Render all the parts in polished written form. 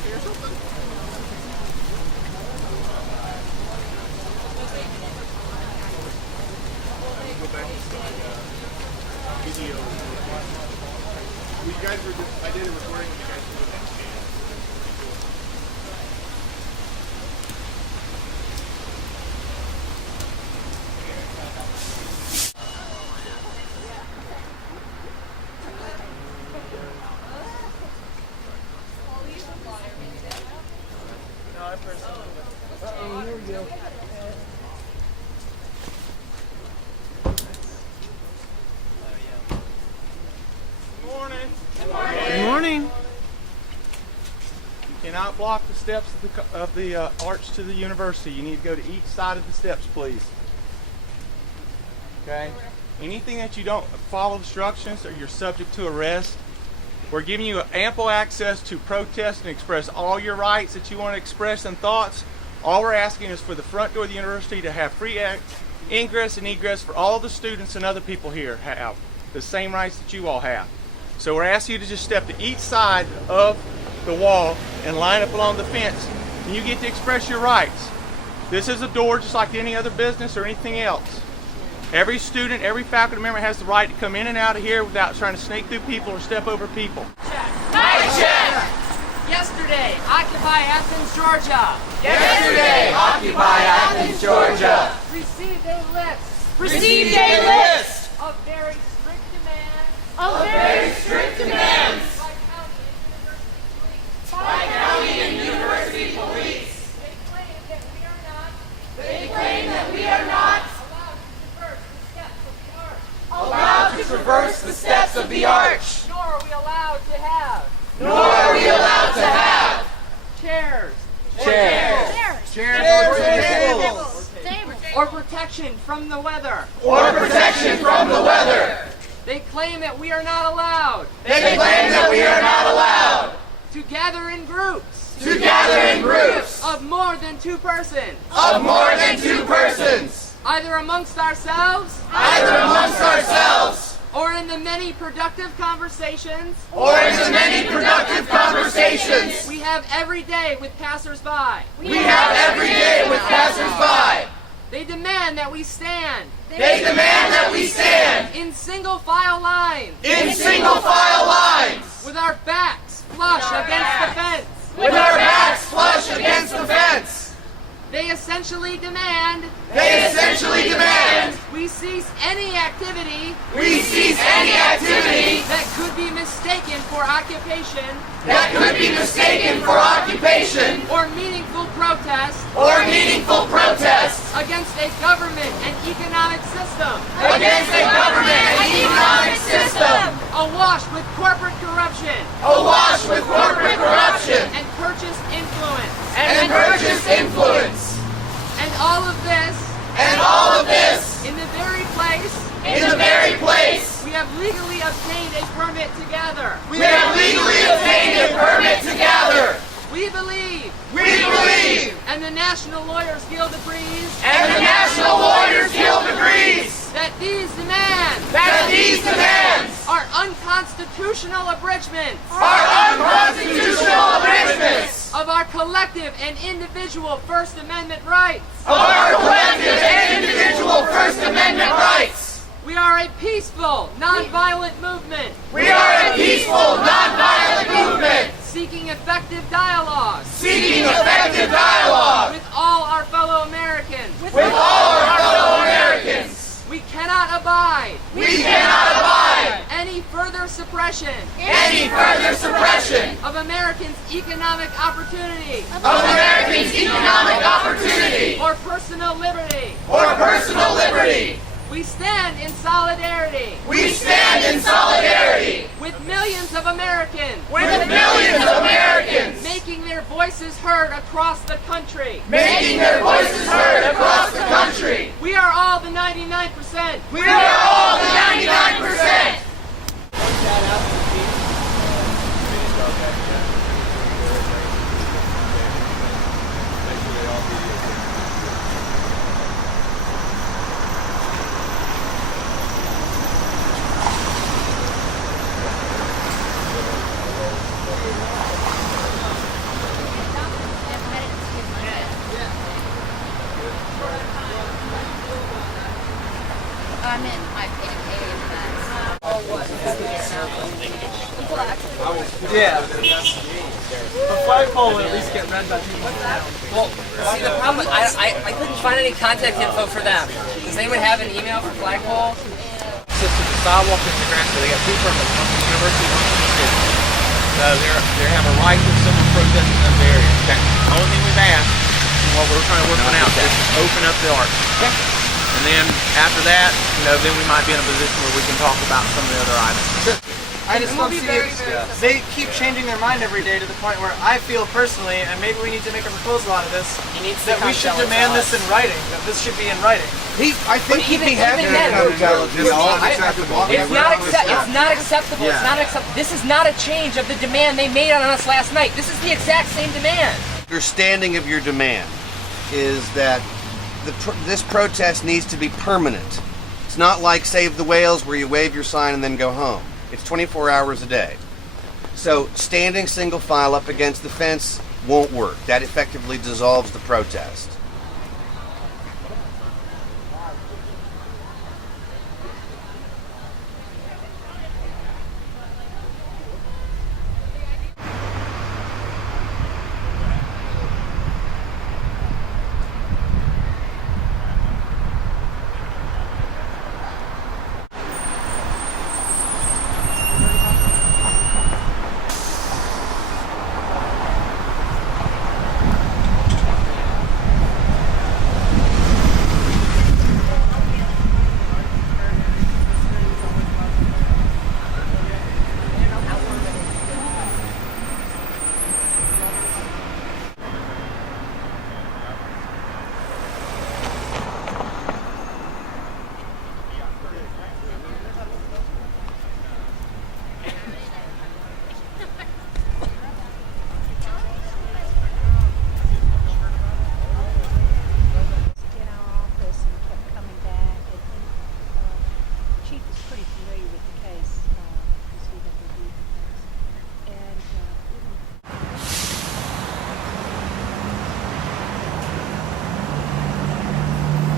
coffee or something? Go back to video. You guys were just, I did a recording when you guys were doing that. Uh-oh, here we go. Good morning. Good morning. You cannot block the steps of the arch to the university. You need to go to each side of the steps, please. Okay? Anything that you don't follow instructions or you're subject to arrest. We're giving you ample access to protest and express all your rights that you want to express and thoughts. All we're asking is for the front door of the university to have free ingress and egress for all the students and other people here have the same rights that you all have. So we're asking you to just step to each side of the wall and line up along the fence, and you get to express your rights. This is a door just like any other business or anything else. Every student, every faculty member has the right to come in and out of here without trying to snake through people or step over people. Night check! Yesterday, Occupy Athens, Georgia. Yesterday, Occupy Athens, Georgia. Received a list. Received a list of very strict demands. of very strict demands By county and university police. by county and university police. They claim that we are not Allowed to traverse the steps of the arch. nor are we allowed to have Nor are we allowed to have chairs chairs or protection from the weather. or protection from the weather. They claim that we are not allowed They claim that we are not allowed to gather in groups to gather in groups of more than 2 persons, of more than 2 persons, either amongst ourselves either amongst ourselves or in the many productive conversations or in the many productive conversations we have every day with passersby. we have every day with passersby. They demand that we stand They demand that we stand in single file lines in single file lines with our backs flush against the fence. with our backs flush against the fence. They essentially demand They essentially demand we cease any activity we cease any activity that could be mistaken for occupation that could be mistaken for occupation or meaningful protest or meaningful protest against a government and economic system against a government and economic system awash with corporate corruption awash with corporate corruption and purchased influence. and purchased influence. And all of this And all of this in the very place in the very place we have legally obtained a permit to gather. we have legally obtained a permit to gather. We believe, We believe, and the National Lawyers Guild agrees, and the National Lawyers Guild agrees, that these demands that these demands are unconstitutional abridgments are unconstitutional abridgments of our collective and individual First Amendment rights. of our collective and individual First Amendment rights. We are a peaceful, nonviolent movement We are a peaceful, nonviolent movement seeking effective dialogue seeking effective dialogue with all our fellow Americans. with all our fellow Americans. We cannot abide We cannot abide any further suppression any further suppression of Americans' economic opportunity of Americans' economic opportunity or personal liberty. or personal liberty. We stand in solidarity We stand in solidarity with millions of Americans with millions of Americans making their voices heard across the country. making their voices heard across the country. We are all the 99%. We are all the 99%. Yeah. The flagpole would at least get read by people. Well, see, the problem, I couldn't find any contact info for them. Does anyone have an email for flagpole? Access to the sidewalk and the grass, so they got two permits, one from the university, one from the city. So they have a right to someone protesting in those areas. That's the only thing we've asked, and what we're trying to work on out, is just open up the arch. And then after that, then we might be in a position where we can talk about some of the other items. I just don't see it. They keep changing their mind every day to the point where I feel personally, and maybe we need to make a proposal out of this, that we should demand this in writing, that this should be in writing. I think he'd be happy to come tell us. It's not acceptable. It's not acceptable. This is not a change of the demand they made on us last night. This is the exact same demand. Understanding of your demand is that this protest needs to be permanent. It's not like Save the Whales where you wave your sign and then go home. It's 24 hours a day. So standing single file up against the fence won't work. That effectively dissolves the protest.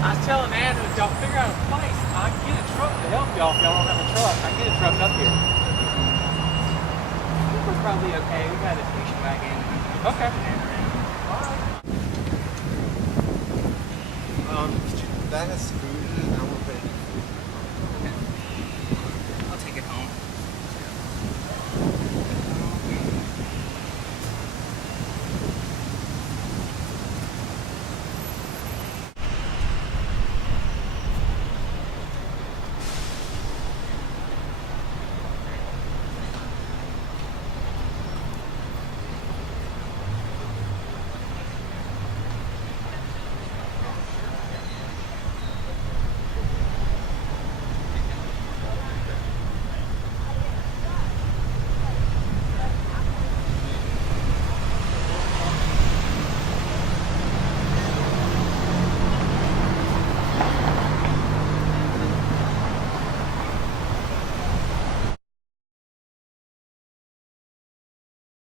I was telling Ann, if y'all figure out a place, I can get a truck to help y'all if y'all don't have a truck. I can get a truck up here. I think we're probably okay. We got a station wagon. Okay. That has food